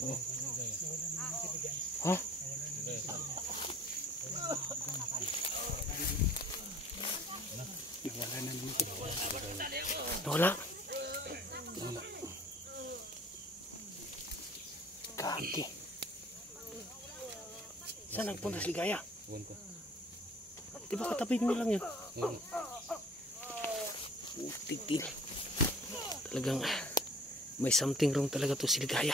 Ha? Nawala na naman ito. Nawala? Nawala. Kaki. Saan nagpunta si Ligaya? Di ba katabi mo lang yun? Putik. Talagang may something wrong talaga to si Ligaya.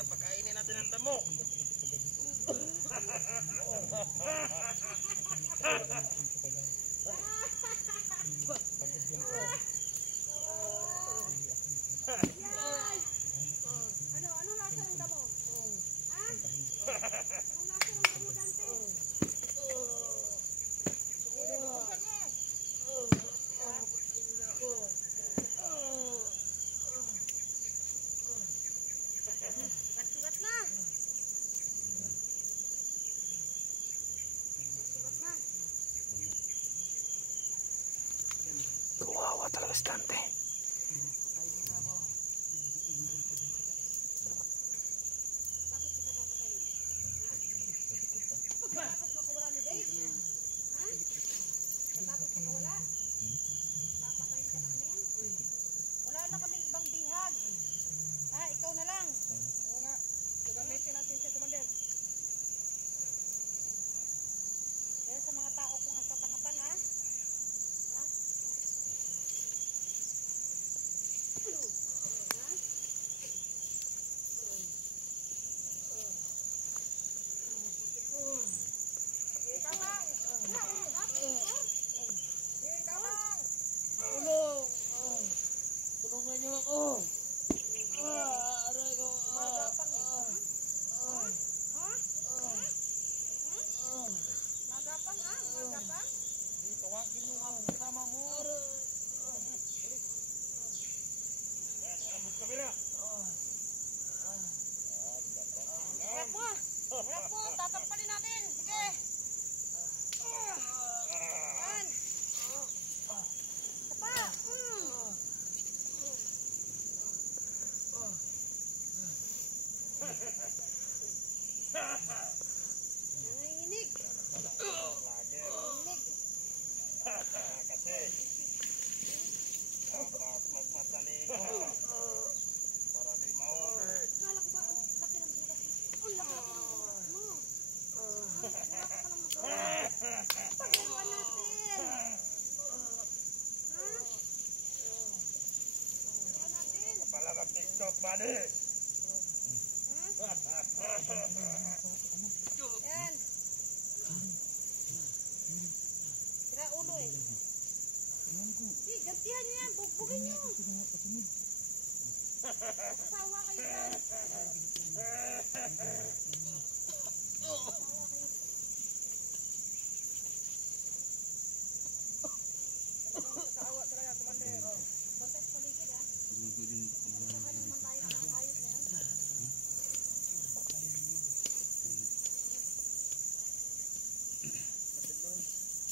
Pakainin natin ang damo. Ano lasa ng damo? Ha? Ano lasa ng damo, Dante? Sugat na. Kawawa talaga si Dante. Tapos makawala ni Dave? Ha? Tapos makawala? Papatayin ka namin? Wala na kaming ibang bihag. Ha? Ikaw na lang. Oo nga. Gagamitin natin siya, Commander. Kaya sa mga tao kung ang tatanga-tanga, ha? Tulungan niyo ako. Aray ko. Magapang eh. Ha? Magapang ah? Magapang? Tawagin mo ang kasama mo. Harap mo! Harap mo! Tatampalin natin! Sige! Yan! Tapa! Nanginginig! Nanginginig! Kasi dapat magmatalingo para di mahuli. Kala ko ba ang laki ng bulas mo? Ang laki ng bulas mo! Wala ka lang magawa! Pagawa natin! Ha? Pagawa natin! Pala mag-tiktok, buddy. Yan! Sira ulo eh! Sige, gantihan nyo yan! Bugbugin nyo! Asawa kayo dyan! Nakakaawa talaga, Commander. Bantay sa paligid ah. Saka naman tayo ng hayop na yan.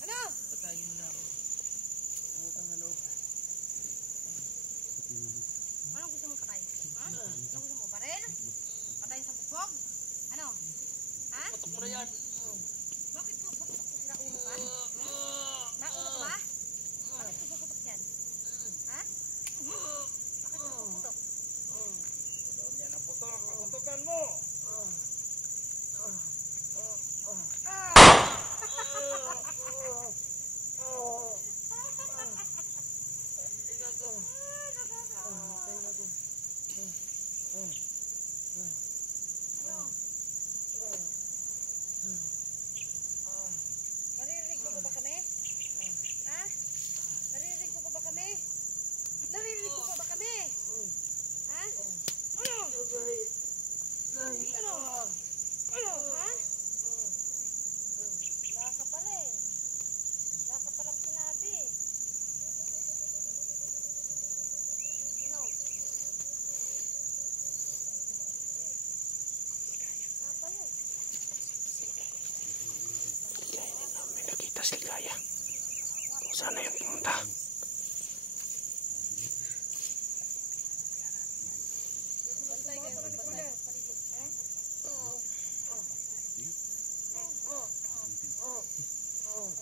Ano? Patayin mo na ako. Utang na loob. Anong gusto mong patay? Ha? Anong gusto mo? Baril? Patayin sa bugbog? Ano? Ha? Patok mo na yan. Bakit ko sira ulo ka? Naulo ka ba? Bakit ko puputok yan? Ha? Bakit ko puputok? Daw yan ang putok. Maputok ka Sana yung pumunta.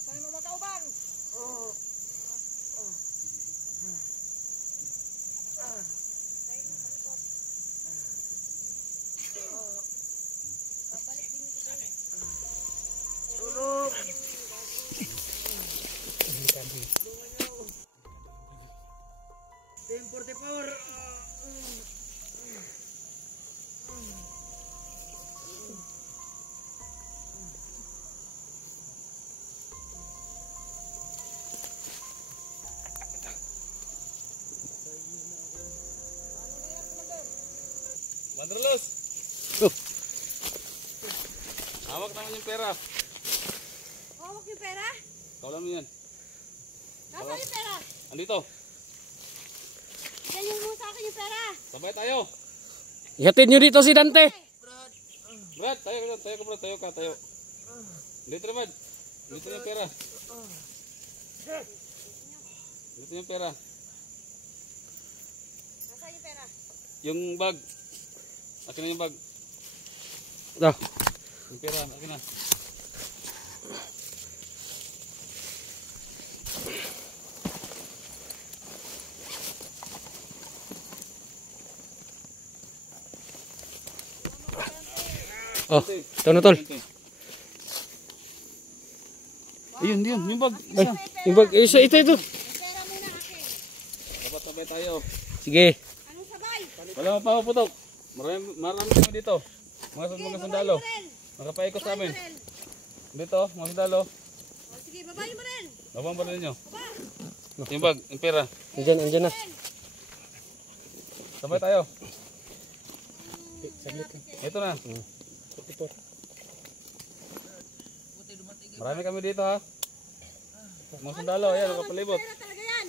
Saan mo magkauban? Team 44. Mandralos. Oh. Hawak naman yung pera. Hawak yung pera? Kaulan mo yan. Nasaan yung pera? Andito. Ganyan mo sa akin yung pera. Sabay tayo. Ihatid nyo dito si Dante. Brad, tayo ka, tayo ka Brad, tayo ka, tayo. Dito naman. Dito yung pera. Dito yung pera. Nasaan yung pera? Yung bag. Akin na yung bag. Ah, Yung pera, akin na. oh, ito na tol. Ayun, yun, yung bag. Ay, yung bag, isa, ito. Yung pera muna akin. Dapat sabay tayo. Sige. Anong sabay? Wala mapaputok. Marami kami dito. Mga sundalo. Babae mo rin. Nakapaikot sa amin. Babae mo rin. Dito, mga sundalo. O, sige, babae mo rin. Babang ba ninyo? Baba. Yung bag, yung pera. Andyan na. Sabay tayo. Ito na. Marami kami dito ha. Mga sundalo, ayan, nakapalibot. Pera talaga yan.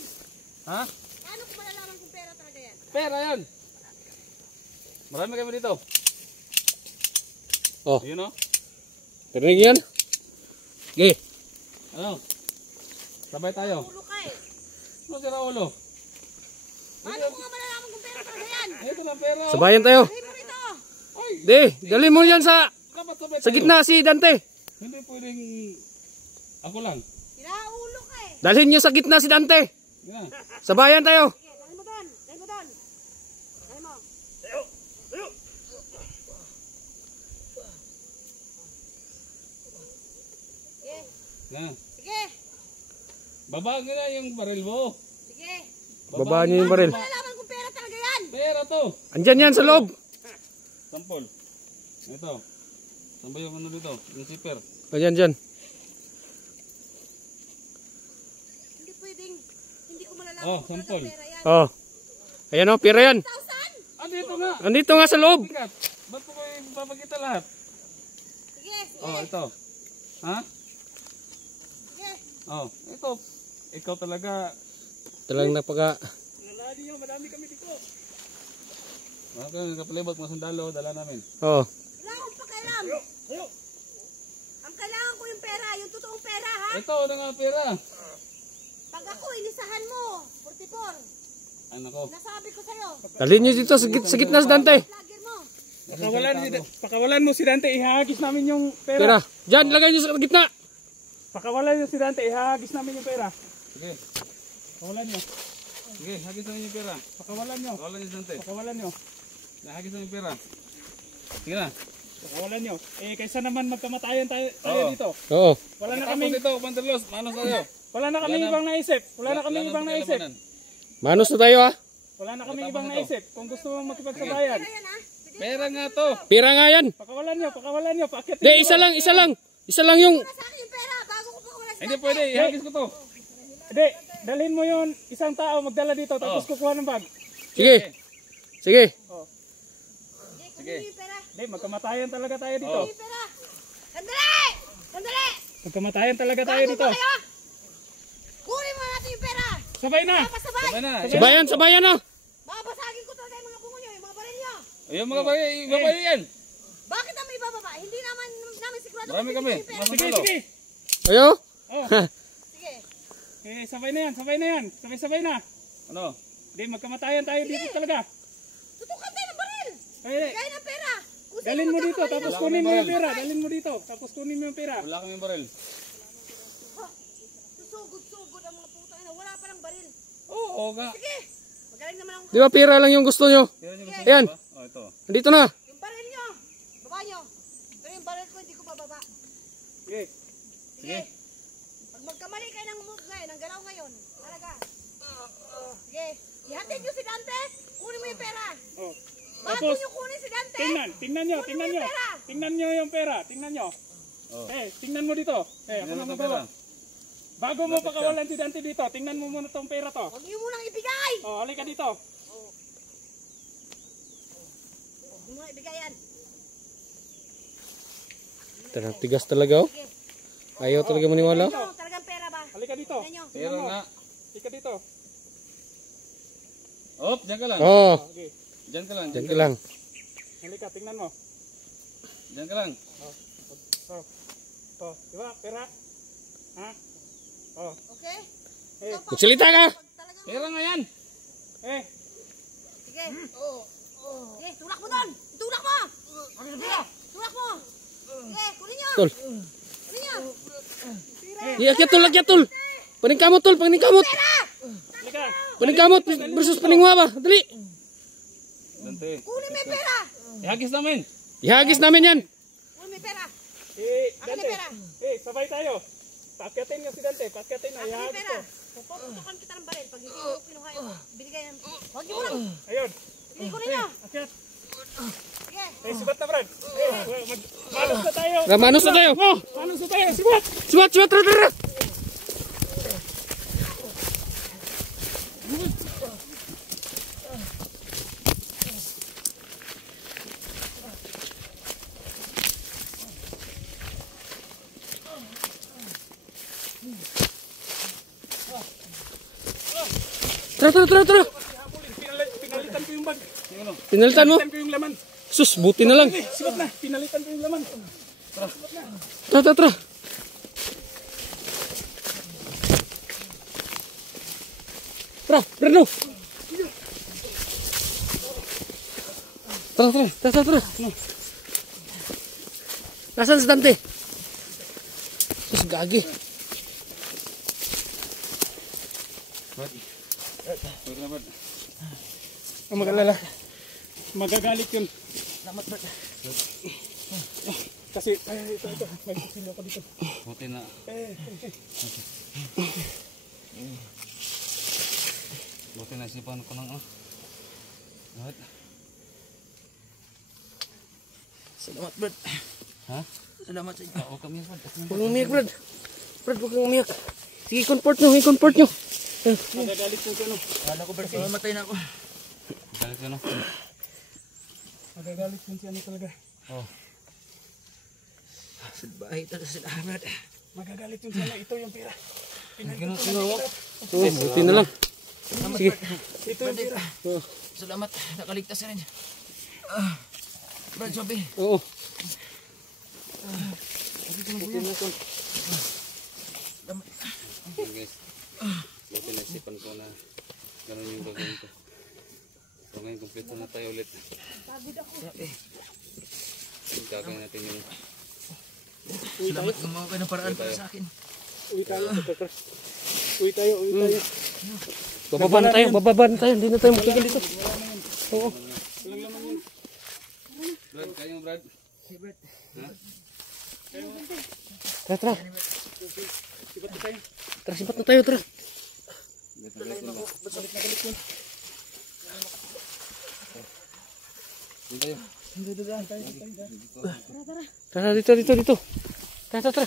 Ha? Paano ko malalaman kung pera talaga yan? Pera yan. Marami kami dito. Oh, Yun o. parinig yan. Sige. Ano? Sabay tayo. Ulo ka eh. Ano sila ulo? Paano ko nga malalaman kung pera talaga yan? Ito na pera. oh. Sabayan tayo. Dali mo rito. Ay, Di, dali mo yan sa dapat sabay sa tayo. gitna si Dante. Hindi pwedeng ako lang. Ulo ka eh. Dalhin nyo sa gitna si Dante. Yan. Sabayan tayo. Sige, dali mo doon. Dali mo doon. Dali mo. Sige. Yan. Sige. Baba nyo na yung baril mo. Sige. Babaan nyo yung baril. Malalaman kung pera talaga yan. Pera to. Andyan yan sa loob. Sampol. Ito. Saan ba yung ano dito? Yung zipper. Andyan. Hindi pwedeng. Hindi ko malalaman Oh, kung talaga sampol. pera yan. Oh. Ayan o, pira yan. 1,000? Ah, dito nga. Andito nga sa loob. Bigat. Ba't ko kayo babagita lahat? Sige, sige. Oh, ito. Ha? Sige. Oh, ito. Ikaw talaga. Talang napaka... Nalali nyo, madami kami dito. Okay, kapalibot mga sundalo, dala namin. Oh. Wala akong pakialam. Ang kailangan ko yung pera, yung totoong pera ha. Ito, ano nga pera? Pag ako, ilisahan mo. 44. Ay, nako. Nasabi ko sa'yo. Dalhin nyo dito sa gitna si Dante. Vlogger mo. Pakawalan mo si Dante, ihagis namin yung pera. Pera. Diyan, lagay nyo sa gitna. Pakawalan mo si Dante, ihagis namin yung pera. Sige. Pakawalan nyo. Sige, hagis namin yung pera. Pakawalan nyo. Kawalan nyo dante. Pakawalan nyo. Hagis namin yung pera. Sige na. Pakawalan nyo. Eh, kaysa naman magkamatayan tayo Oo. dito. Oo. Wala na Tapos kaming, ito, Panterlos, manos tayo. wala na kaming Wala na- ibang naisip. Wala na kaming ibang naisip. Manos na tayo ha. Wala na kaming Tapos ibang ito. naisip. Kung gusto mong makipagsabayan. Pera yan ha. Pera nga to. Pira nga yan. Pakawalan nyo. Paakyat Di, isa lang. Isa lang yung... Wala sa akin yung pera bago ko pa wala sa Hindi pwede, ihagis ko to. Hindi, dalhin mo yung isang tao magdala dito tapos kukuha ng bag. Sige. Sige. Sige, kunin mo yung pera. Hindi, magkamatayan talaga tayo dito. Oh. Yung pera. Sandali! Sandali! Magkamatayan talaga tayo Bago dito. ba kayo? Kunin mo natin yung pera. Sabay na. Pasabay. Sabay na. Sabayan na. Babasagin ko talaga yung mga bungo nyo, yung mga baril nyo. Ayun mga bagay, babae yan. Bakit naman ibababa? Hindi namin sigurado Marami kung kami. bibigyan yung pera. Mga Sige, sundalo. sige. Ayo. Oh. Sige. Sabay na yan, sabay na yan. Sabay-sabay na. Ano? Hindi, magkamatayan tayo dito talaga. Tutukan tayo ng baril. Eh, Kaya ng pera. Kung sino dalhin mo dito, magkakamali tapos ng- kunin mo yung pera. Dalhin mo dito, tapos kunin mo yung pera. Wala kaming baril. Susugod-sugod ang mga putang ina. Wala pa ng baril. Oo nga. Sige. Magaling naman ang Di ba pera lang yung gusto nyo? Ayan. Oh, ito. Andito na. yung baril nyo. Baba nyo. Pero yung baril ko hindi ko bababa. Sige. Sige. Pag magkamali kayo ng move ngayon, ng galaw ngayon, talaga. Sige. Ihatid nyo si Dante. Kunin mo yung pera. Oh. Bago Tapos, nyo kunin si Dante. tingnan nyo, Kunin tingnan mo nyo. yung pera. Tingnan nyo yung pera, tingnan nyo. Oh. Tingnan mo dito. Ako Tingnan na mo itong magawa. pera. Bago mo pakawalan si Dante dito, tingnan mo muna tong pera to. Huwag nyo munang ibigay. Oh, halika dito. Huwag mo munang ibigay yan. Tigas talaga oh. Sige. Ayaw talaga maniwala. Ito, talagang pera ba? Halika dito. Tingnan nyo. Pero nga. Halika dito. Op, diyan ka lang. Oh, Okay. Diyan ka lang. dyan ka lang. Halika, tingnan mo. Diyan ka lang. Oh. Oh, di ba? Pera. Ha? Oh. Okay? Eh, Ito, magsalita ka. pag talagang- Pera nga yan. Sige. Sige, tulak mo doon. Tulak mo. Sige, tulak mo. Sige, kunin nyo. Tol. Kunin nyo. Akyat tol. Paningkamot tol, paningkamot. halika. Paningkamot versus paningwa ba? Dali. Dante. Kunin mo yung pera. Ihagis namin. Ihagis namin yan. Kunin mo yung pera. Akin Dante. yung pera. Sabay tayo. Paakyatin nga si Dante. Paakyatin na. Akin yung gitu. Ihagis pera. oh. to. Puputukan kita ng baril. Pag hindi ko kinuha yun, binigay yan. Huwag nyo lang. Ayun. Hindi kunin nyo. Akyat. Sige. Sibat na Brad. Manos na tayo. Ramanos na tayo. Oh, Manos na tayo. Sibat. sibat, tara. Tara. Pinalitan ko yung bag. Pinalitan mo? Pinalitan ko yung laman. Sus, buti na lang. Sibat na. Pinalitan ko yung laman. Tara. Brando. Tara. Nasaan si Dante? Sus, gagi. Pera na, Brad. Ang mag-alala. Magagalit yun. Kasi, ito. May kusilyo ko dito. Buti na. Buti na isipan ko ng What? Salamat, Brad. Ha? Salamat sa inyo. Oo, kami Brad. Huwag kang umiyak, Brad. Brad, huwag kang umiyak. Sige, comfort nyo. Magagalit yun ano. Wala ko, Brad. Mamatay na ako. Galit ka no? Magagalit yun si ano talaga. Oh. Sa bahay talaga sila, Brad. Magagalit yun si ano. Ito yung pera. Oo, buti na lang. Sige. Ito yung pera. Salamat. Nakaligtas na rin. Brad, sabi. Okay, Oo. guys. Buti na isipan ko na ganun yung gagawin ko. So ngayon, kompleto na tayo ulit. Gagawin natin yung Salamat gumawa kayo ng paraan para sa akin. Uwi tayo. Bababa na tayo. Hindi na tayo magtigil dito. Oo. Brad, kaya mo Brad? Tara. Sibat na tayo. Sibat na tayo. Doon tayo. Tara, dito. Tara.